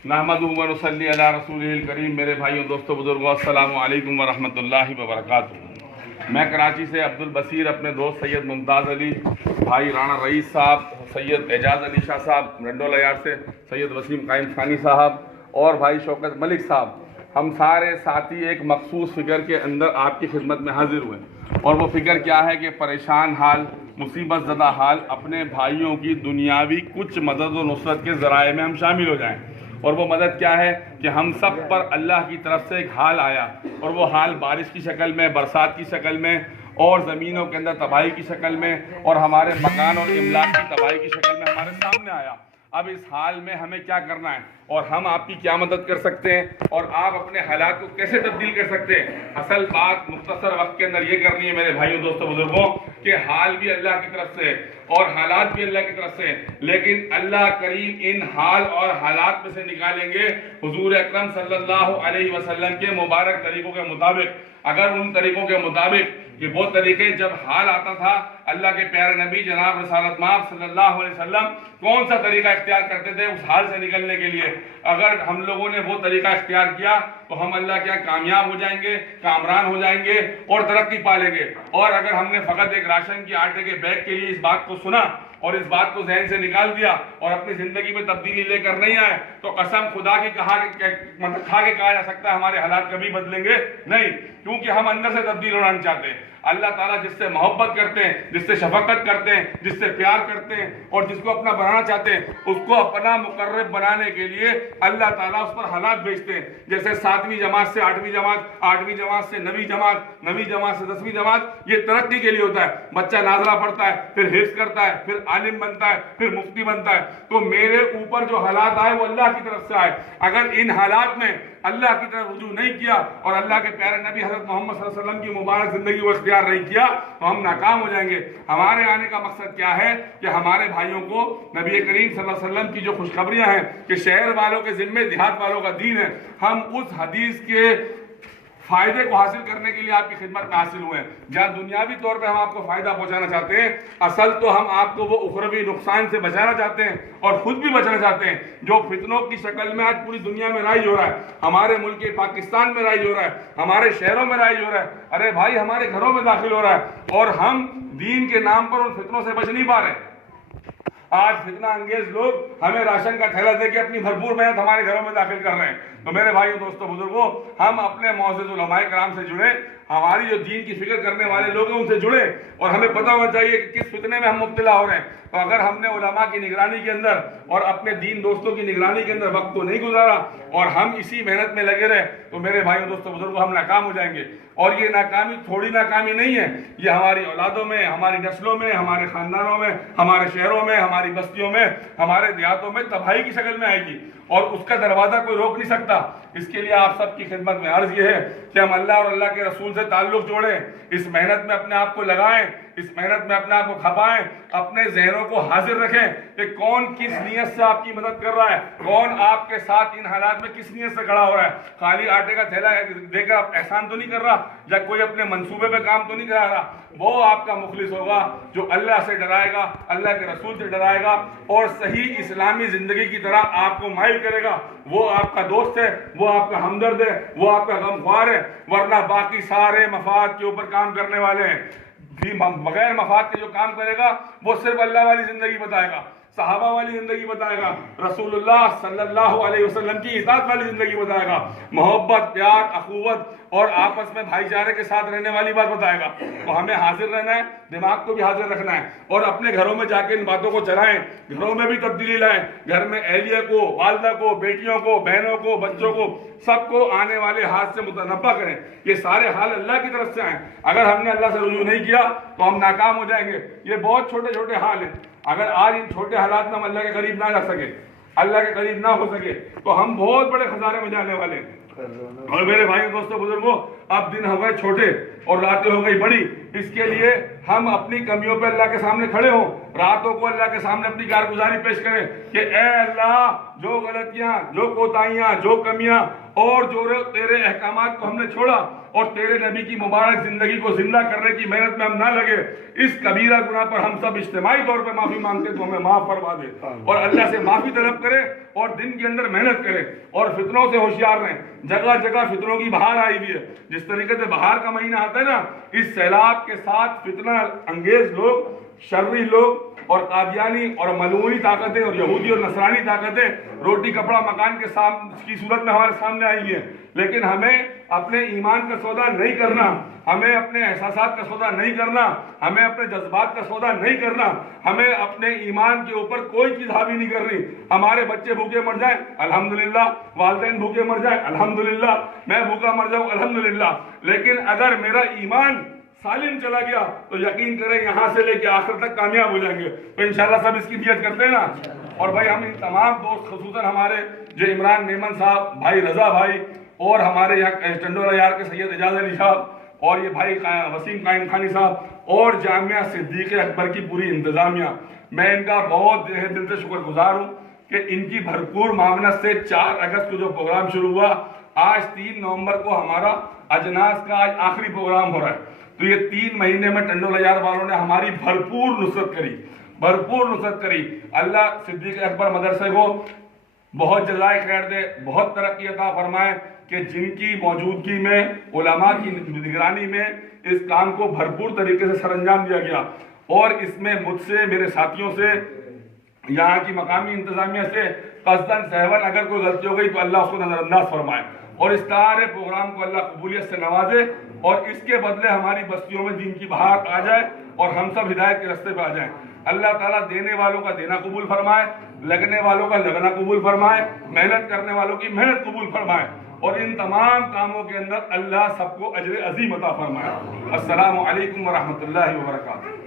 नहमदुहु व नसल्ली अला रसूलिल करीम। मेरे भाइयों, दोस्तों, बुजुर्गों, अस्सलामु अलैकुम व रहमतुल्लाहि व बरकातुहू। मैं कराची से अब्दुल बसीर अपने दोस्त सैयद मुमताज़ अली, भाई राणा रईस साहब, सैयद एजाज़ अली शाह साहब रंडोलयार से, सैयद वसीम कायम खानी साहब और भाई शौकत मलिक साहब, हम सारे साथी एक मखसूस फ़िक्र के अंदर आपकी खिदमत में हाजिर हुए। और वो फ़िक्र क्या है कि परेशान हाल, मुसीबत ज़दा हाल अपने भाइयों की दुनियावी कुछ मदद और नुसरत के ज़राए में हम शामिल हो जाएँ। और वो मदद क्या है कि हम सब पर अल्लाह की तरफ से एक हाल आया, और वो हाल बारिश की शक्ल में, बरसात की शक्ल में, और ज़मीनों के अंदर तबाही की शक्ल में, और हमारे मकान और इमलाक की तबाही की शक्ल में हमारे सामने आया। अब इस हाल में हमें क्या करना है और हम आपकी क्या मदद कर सकते हैं और आप अपने हालात को कैसे तब्दील कर सकते हैं। असल बात मुख्तसर वक्त के अंदर ये करनी है मेरे भाइयों, दोस्तों, बुजुर्गों, कि हाल भी अल्लाह की तरफ से और हालात भी अल्लाह की तरफ से, लेकिन अल्लाह करीम इन हाल और हालात में से निकालेंगे हुजूर अकरम सल्लल्लाहु अलैहि वसल्लम के मुबारक तरीकों के मुताबिक। अगर उन तरीकों के मुताबिक, कि वो तरीके जब हाल आता था, अल्लाह के प्यारे नबी जनाब रसालत माफ़ सल्लल्लाहु अलैहि वसल्लम कौन सा तरीका इख्तियार करते थे उस हाल से निकलने के लिए, अगर हम लोगों ने वो तरीका इख्तियार किया तो हम अल्लाह के यहाँ कामयाब हो जाएंगे, कामरान हो जाएंगे और तरक्की पा लेंगे। और अगर हमने फ़कत एक राशन की आटे के बैग के लिए इस बात को सुना और इस बात को जहन से निकाल दिया और अपनी ज़िंदगी में तब्दीली लेकर नहीं आए, तो कसम खुदा की मतलब खा के कहा जा सकता है हमारे हालात कभी बदलेंगे नहीं, क्योंकि हम अंदर से तब्दील होना नहीं चाहते। अल्लाह ताला जिससे मोहब्बत करते हैं, जिससे शफकत करते हैं, जिससे प्यार करते हैं और जिसको अपना बनाना चाहते हैं, उसको अपना मुकर्रब बनाने के लिए अल्लाह ताला उस पर हालात भेजते हैं। जैसे 7वीं जमात से 8वीं जमात, 8वीं जमात से 9वीं जमात, 9वीं जमात से 10वीं जमात, ये तरक्की के लिए होता है। बच्चा नाज़रा पढ़ता है, फिर हिफ्ज़ करता है, फिर आलिम बनता है, फिर मुफ्ती बनता है। तो मेरे ऊपर जो हालात आए वो अल्लाह की तरफ से आए। अगर इन हालात में अल्लाह की तरफ रुजू नहीं किया और अल्लाह के प्यारे नबी हज़रत मोहम्मद सल्लल्लाहु अलैहि वसल्लम की मुबारक ज़िंदगी को इख्तियार नहीं किया तो हम नाकाम हो जाएंगे। हमारे आने का मकसद क्या है कि हमारे भाइयों को नबी करीम सल्लल्लाहु अलैहि वसल्लम की जो खुशखबरियाँ हैं कि शहर वालों के ज़िम्मे देहात वालों का दीन है, हम उस हदीस के फ़ायदे को हासिल करने के लिए आपकी खिदमत में हासिल हुए हैं। जहाँ दुनियावी तौर पे हम आपको फ़ायदा पहुँचाना चाहते हैं, असल तो हम आपको वो उखरवी नुकसान से बचाना चाहते हैं और ख़ुद भी बचना चाहते हैं जो फितनों की शक्ल में आज पूरी दुनिया में राइज हो रहा है, हमारे मुल्क पाकिस्तान में राइज हो रहा है, हमारे शहरों में राइज हो रहा है, अरे भाई हमारे घरों में दाखिल हो रहा है, और हम दीन के नाम पर उन फितनों से बच नहीं पा रहे। आज फितना अंगेज लोग हमें राशन का थैला देके अपनी भरपूर मेहनत हमारे घरों में दाखिल कर रहे हैं। तो मेरे भाइयों, दोस्तों, बुजुर्गों, हम अपने मौजूद उलमाए कराम से जुड़े, हमारी जो दीन की फिक्र करने वाले लोग हैं उनसे जुड़े, और हमें पता होना चाहिए कि किस फितने में हम मुब्तला हो रहे हैं। तो अगर हमने उलमा की निगरानी के अंदर और अपने दीन दोस्तों की निगरानी के अंदर वक्त को नहीं गुजारा और हम इसी मेहनत में लगे रहे, तो मेरे भाइयों, दोस्तों, बुजुर्गों, हम नाकाम हो जाएंगे। और ये नाकामी थोड़ी नाकामी नहीं है, ये हमारी औलादों में, हमारी नस्लों में, हमारे ख़ानदानों में, हमारे शहरों में, हमारी बस्तियों में, हमारे देहातों में तबाही की शक्ल में आएगी और उसका दरवाज़ा कोई रोक नहीं सकता। इसके लिए आप सबकी खिदमत में अर्ज़ ये है कि हम अल्लाह और अल्लाह के रसूल से ताल्लुक़ जोड़ें, इस मेहनत में अपने आप को लगाएं, इस मेहनत में अपने आप को खपाएं, अपने जहनों को हाजिर रखें कि कौन किस नीयत से आपकी मदद कर रहा है, कौन आपके साथ इन हालात में किस नीयत से खड़ा हो रहा है। खाली आटे का थैला देकर आप एहसान तो नहीं कर रहा या कोई अपने मंसूबे पे काम तो नहीं करा रहा। वो आपका मुखलिस होगा जो अल्लाह से डराएगा, अल्लाह के रसूल से डराएगा और सही इस्लामी ज़िंदगी की तरह आपको माइल करेगा। वो आपका दोस्त है, वो आपका हमदर्द है, वो आपका गमख्वार है। वरना बाकी सारे मफाद के ऊपर काम करने वाले हैं, बगैर मफाद के जो काम करेगा वो सिर्फ अल्लाह वाली ज़िंदगी बताएगा, सहाबा वाली ज़िंदगी बताएगा, रसूलुल्लाह सल्लल्लाहु अलैहि वसल्लम की इताअत वाली ज़िंदगी बताएगा, मोहब्बत, प्यार, अखुवत और आपस में भाईचारे के साथ रहने वाली बात बताएगा। तो हमें हाजिर रहना है, दिमाग को भी हाजिर रखना है और अपने घरों में जाके इन बातों को चलाएं, घरों में भी तब्दीली लाएं, घर में अहलिया को, वालदा को, बेटियों को, बहनों को, बच्चों को, सबको आने वाले हाथ से मुतनब्बा करें। ये सारे हाल अल्लाह की तरफ से आए। अगर हमने अल्लाह से रुजू नहीं किया तो हम नाकाम हो जाएंगे। ये बहुत छोटे छोटे हाल हैं। अगर आज इन छोटे हालात में हम अल्लाह के करीब ना जा सके, अल्लाह के करीब ना हो सके, तो हम बहुत बड़े खजारे में जाने वाले हैं। और मेरे भाइयों, दोस्तों, बुजुर्गों, अब दिन हो गए छोटे और रातें हो गई बड़ी। इसके लिए हम अपनी कमियों पर अल्लाह के सामने खड़े हों, रातों को अल्लाह के सामने अपनी कारगुजारी पेश करें कि ए अल्लाह, जो गलतियां, जो कोताहियां, जो कमियां और जो तेरे अहकामात को हमने छोड़ा और तेरे नबी की मुबारक जिंदगी को जिंदा करने की मेहनत में हम ना लगे, इस कबीरा गुनाह पर हम सब इज्तिमाई तौर पे माफी मांगते तो हमें माफ फरमा दे और अल्लाह से माफी तलब करे और दिन के अंदर मेहनत करे और फितनों से होशियार रहें। जगह जगह फितनों की बहार आई हुई है। जिस तरीके से बहार का महीना आता है ना, इस सैलाब के साथ फितना अंगेज लोग, शर्री लोग और कादियानी और मलूनी ताकतें और यहूदी और नसरानी ताकतें रोटी कपड़ा मकान के की सूरत में हमारे सामने आई हैं। लेकिन हमें अपने ईमान का सौदा नहीं करना, हमें अपने एहसासात का सौदा नहीं करना, हमें अपने जज्बात का सौदा नहीं करना, हमें अपने ईमान के ऊपर कोई चीज हावी नहीं करनी। हमारे बच्चे भूखे मर जाए अल्हम्दुलिल्लाह, वालिदैन भूखे मर जाए अल्हम्दुलिल्लाह, मैं भूखा मर जाऊं अल्हम्दुलिल्लाह, लेकिन अगर मेरा ईमान सालिम चला गया तो यकीन करें यहां से लेके आखिर तक कामयाब हो जाएंगे। तो इंशाल्लाह सब इसकी नियत करते हैं ना। और भाई हम इन तमाम दोस्त, खसूसन हमारे जो इमरान मेमन साहब, भाई रजा भाई और हमारे यहाँ टंडोला यार के सैयद एजाज अली साहब और ये भाई वसीम कायम खानी साहब और जामिया सिद्दीक़ अकबर की पूरी इंतजामिया, मैं इनका बहुत दिल से शुक्रगुजार हूँ कि इनकी भरपूर मामनत से 4 अगस्त को जो प्रोग्राम शुरू हुआ, आज 3 नवंबर को हमारा अजनास का आज आखिरी प्रोग्राम हो रहा है। तो ये 3 महीने में टंडोला यार वालों ने हमारी भरपूर नुसरत करी, भरपूर नुसरत करी। अल्लाह सिद्दीक़ अकबर मदरसे को बहुत जज़ाए खैर दे, बहुत तरक्की अता फरमाए कि जिनकी मौजूदगी में, उलमा की निगरानी में इस काम को भरपूर तरीके से सरअंजाम दिया गया। और इसमें मुझसे, मेरे साथियों से, यहाँ की मकामी इंतजामिया से कसदन सहवन अगर कोई गलती हो गई तो अल्लाह उसको नजरअंदाज फरमाए और इस सारे प्रोग्राम को अल्लाह कबूलियत से नवाजे और इसके बदले हमारी बस्तियों में दीन की बहार आ जाए और हम सब हिदायत के रास्ते पे आ जाएं। अल्लाह ताला देने वालों का देना कबूल फरमाए, लगने वालों का लगना कबूल फरमाए, मेहनत करने वालों की मेहनत कबूल फरमाए और इन तमाम कामों के अंदर अल्लाह सबको अजर अजीम अता फरमाए। अस्सलामु अलैकुम व रहमतुल्लाहि व बरकातहू।